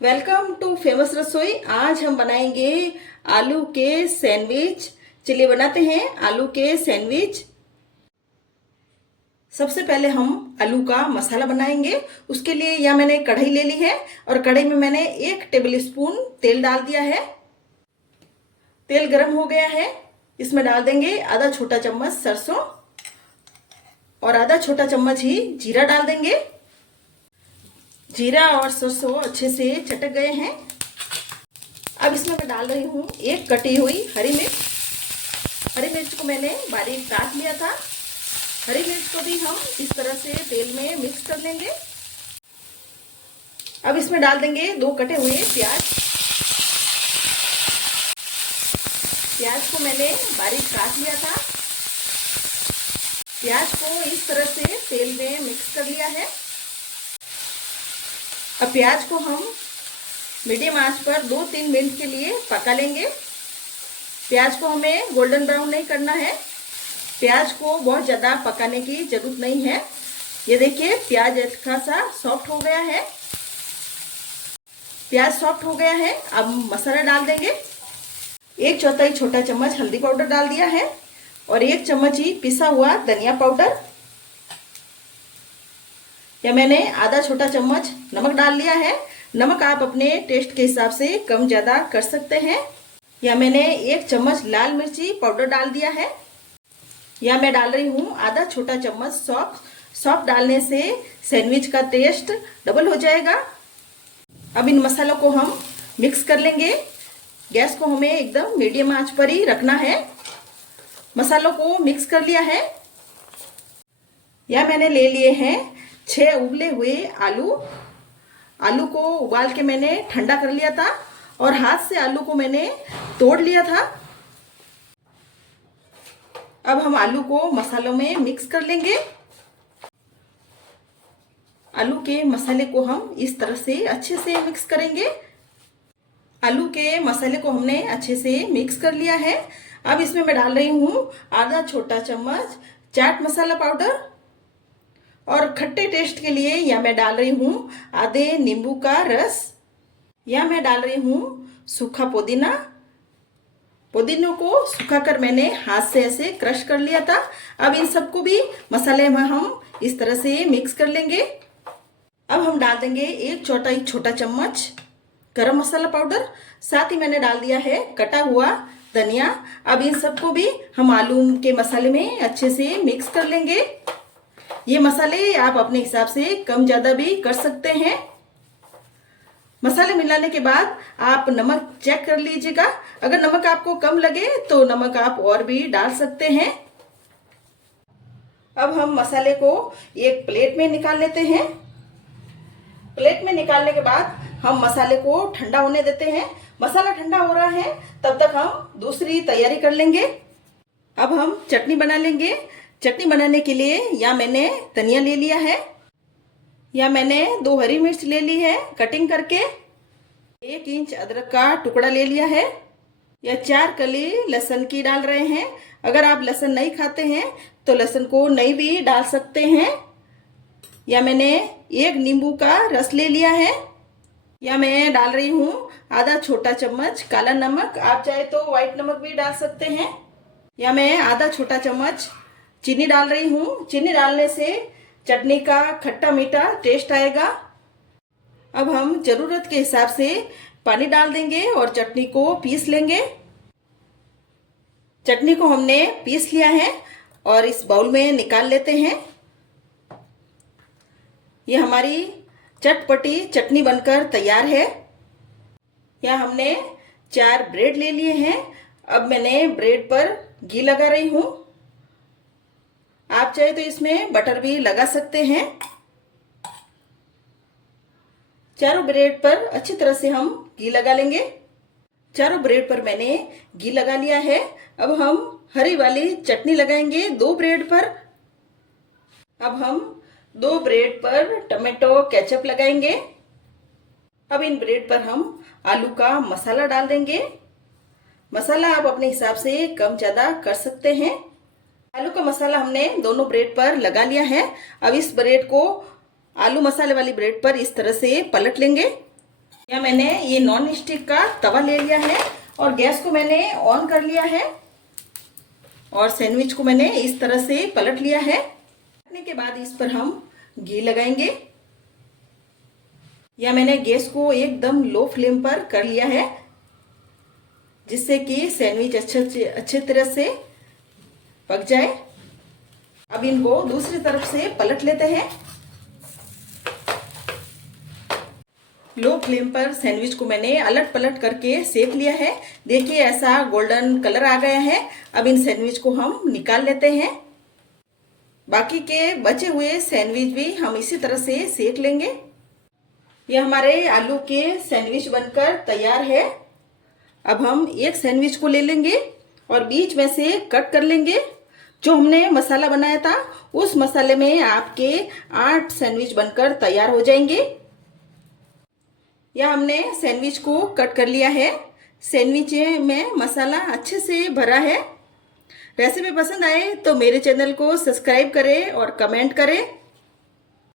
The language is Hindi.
वेलकम टू फेमस रसोई। आज हम बनाएंगे आलू के सैंडविच। चलिए बनाते हैं आलू के सैंडविच। सबसे पहले हम आलू का मसाला बनाएंगे। उसके लिए यहाँ मैंने कढ़ाई ले ली है और कढ़ाई में मैंने 1 टेबल स्पून तेल डाल दिया है। तेल गरम हो गया है। इसमें डाल देंगे आधा छोटा चम्मच सरसों और आधा छोटा चम्मच ही जीरा डाल देंगे। जीरा और सरसों अच्छे से चटक गए हैं। अब इसमें मैं डाल रही हूँ 1 कटी हुई हरी मिर्च। हरी मिर्च को मैंने बारीक काट लिया था। हरी मिर्च को भी हम इस तरह से तेल में मिक्स कर लेंगे। अब इसमें डाल देंगे 2 कटे हुए प्याज। प्याज को मैंने बारीक काट लिया था। प्याज को इस तरह से तेल में मिक्स कर लिया है। अब प्याज को हम मीडियम आंच पर 2-3 मिनट के लिए पका लेंगे। प्याज को हमें गोल्डन ब्राउन नहीं करना है। प्याज को बहुत ज़्यादा पकाने की ज़रूरत नहीं है। ये देखिए प्याज अच्छा सा सॉफ्ट हो गया है। प्याज सॉफ्ट हो गया है। अब मसाला डाल देंगे। 1/4 छोटा चम्मच हल्दी पाउडर डाल दिया है और 1 चम्मच ही पिसा हुआ धनिया पाउडर। या मैंने आधा छोटा चम्मच नमक डाल लिया है। नमक आप अपने टेस्ट के हिसाब से कम ज़्यादा कर सकते हैं। या मैंने 1 चम्मच लाल मिर्ची पाउडर डाल दिया है। या मैं डाल रही हूँ आधा छोटा चम्मच सौंफ। सौंफ डालने से सैंडविच का टेस्ट डबल हो जाएगा। अब इन मसालों को हम मिक्स कर लेंगे। गैस को हमें एकदम मीडियम आंच पर ही रखना है। मसालों को मिक्स कर लिया है। या मैंने ले लिए हैं 6 उबले हुए आलू। आलू को उबाल के मैंने ठंडा कर लिया था और हाथ से आलू को मैंने तोड़ लिया था। अब हम आलू को मसालों में मिक्स कर लेंगे। आलू के मसाले को हम इस तरह से अच्छे से मिक्स करेंगे। आलू के मसाले को हमने अच्छे से मिक्स कर लिया है। अब इसमें मैं डाल रही हूँ आधा छोटा चम्मच चाट मसाला पाउडर और खट्टे टेस्ट के लिए या मैं डाल रही हूँ आधे नींबू का रस। या मैं डाल रही हूँ सूखा पुदीना। पुदीनों को सुखाकर मैंने हाथ से ऐसे क्रश कर लिया था। अब इन सबको भी मसाले में हम इस तरह से मिक्स कर लेंगे। अब हम डाल देंगे 1/4 छोटा चम्मच गरम मसाला पाउडर। साथ ही मैंने डाल दिया है कटा हुआ धनिया। अब इन सबको भी हम आलू के मसाले में अच्छे से मिक्स कर लेंगे। ये मसाले आप अपने हिसाब से कम ज़्यादा भी कर सकते हैं। मसाले मिलाने के बाद आप नमक चेक कर लीजिएगा। अगर नमक आपको कम लगे तो नमक आप और भी डाल सकते हैं। अब हम मसाले को एक प्लेट में निकाल लेते हैं। प्लेट में निकालने के बाद हम मसाले को ठंडा होने देते हैं। मसाला ठंडा हो रहा है तब तक हम दूसरी तैयारी कर लेंगे। अब हम चटनी बना लेंगे। चटनी बनाने के लिए या मैंने धनिया ले लिया है। या मैंने 2 हरी मिर्च ले ली है कटिंग करके। 1 इंच अदरक का टुकड़ा ले लिया है। या 4 कली लहसुन की डाल रहे हैं। अगर आप लहसुन नहीं खाते हैं तो लहसुन को नहीं भी डाल सकते हैं। या मैंने 1 नींबू का रस ले लिया है। या मैं डाल रही हूँ आधा छोटा चम्मच काला नमक। आप चाहे तो व्हाइट नमक भी डाल सकते हैं। या मैं आधा छोटा चम्मच चीनी डाल रही हूँ। चीनी डालने से चटनी का खट्टा मीठा टेस्ट आएगा। अब हम ज़रूरत के हिसाब से पानी डाल देंगे और चटनी को पीस लेंगे। चटनी को हमने पीस लिया है और इस बाउल में निकाल लेते हैं। ये हमारी चटपटी चटनी बनकर तैयार है। यहाँ हमने 4 ब्रेड ले लिए हैं। अब मैंने ब्रेड पर घी लगा रही हूँ। आप चाहे तो इसमें बटर भी लगा सकते हैं। चारों ब्रेड पर अच्छी तरह से हम घी लगा लेंगे। चारों ब्रेड पर मैंने घी लगा लिया है। अब हम हरी वाली चटनी लगाएंगे 2 ब्रेड पर। अब हम 2 ब्रेड पर टमाटो केचप लगाएंगे। अब इन ब्रेड पर हम आलू का मसाला डाल देंगे। मसाला आप अपने हिसाब से कम ज़्यादा कर सकते हैं। आलू का मसाला हमने दोनों ब्रेड पर लगा लिया है। अब इस ब्रेड को आलू मसाले वाली ब्रेड पर इस तरह से पलट लेंगे। या मैंने ये नॉन स्टिक का तवा ले लिया है और गैस को मैंने ऑन कर लिया है और सैंडविच को मैंने इस तरह से पलट लिया है। पलटने के बाद इस पर हम घी लगाएंगे। या मैंने गैस को एकदम लो फ्लेम पर कर लिया है जिससे कि सैंडविच अच्छे तरह से पक जाए। अब इनको दूसरी तरफ से पलट लेते हैं। लो फ्लेम पर सैंडविच को मैंने अलट पलट करके सेक लिया है। देखिए ऐसा गोल्डन कलर आ गया है। अब इन सैंडविच को हम निकाल लेते हैं। बाकी के बचे हुए सैंडविच भी हम इसी तरह से सेक लेंगे। ये हमारे आलू के सैंडविच बनकर तैयार है। अब हम एक सैंडविच को ले लेंगे और बीच में से कट कर लेंगे। जो हमने मसाला बनाया था उस मसाले में आपके 8 सैंडविच बनकर तैयार हो जाएंगे। यह हमने सैंडविच को कट कर लिया है। सैंडविच में मसाला अच्छे से भरा है। रेसिपी पसंद आए तो मेरे चैनल को सब्सक्राइब करें और कमेंट करें।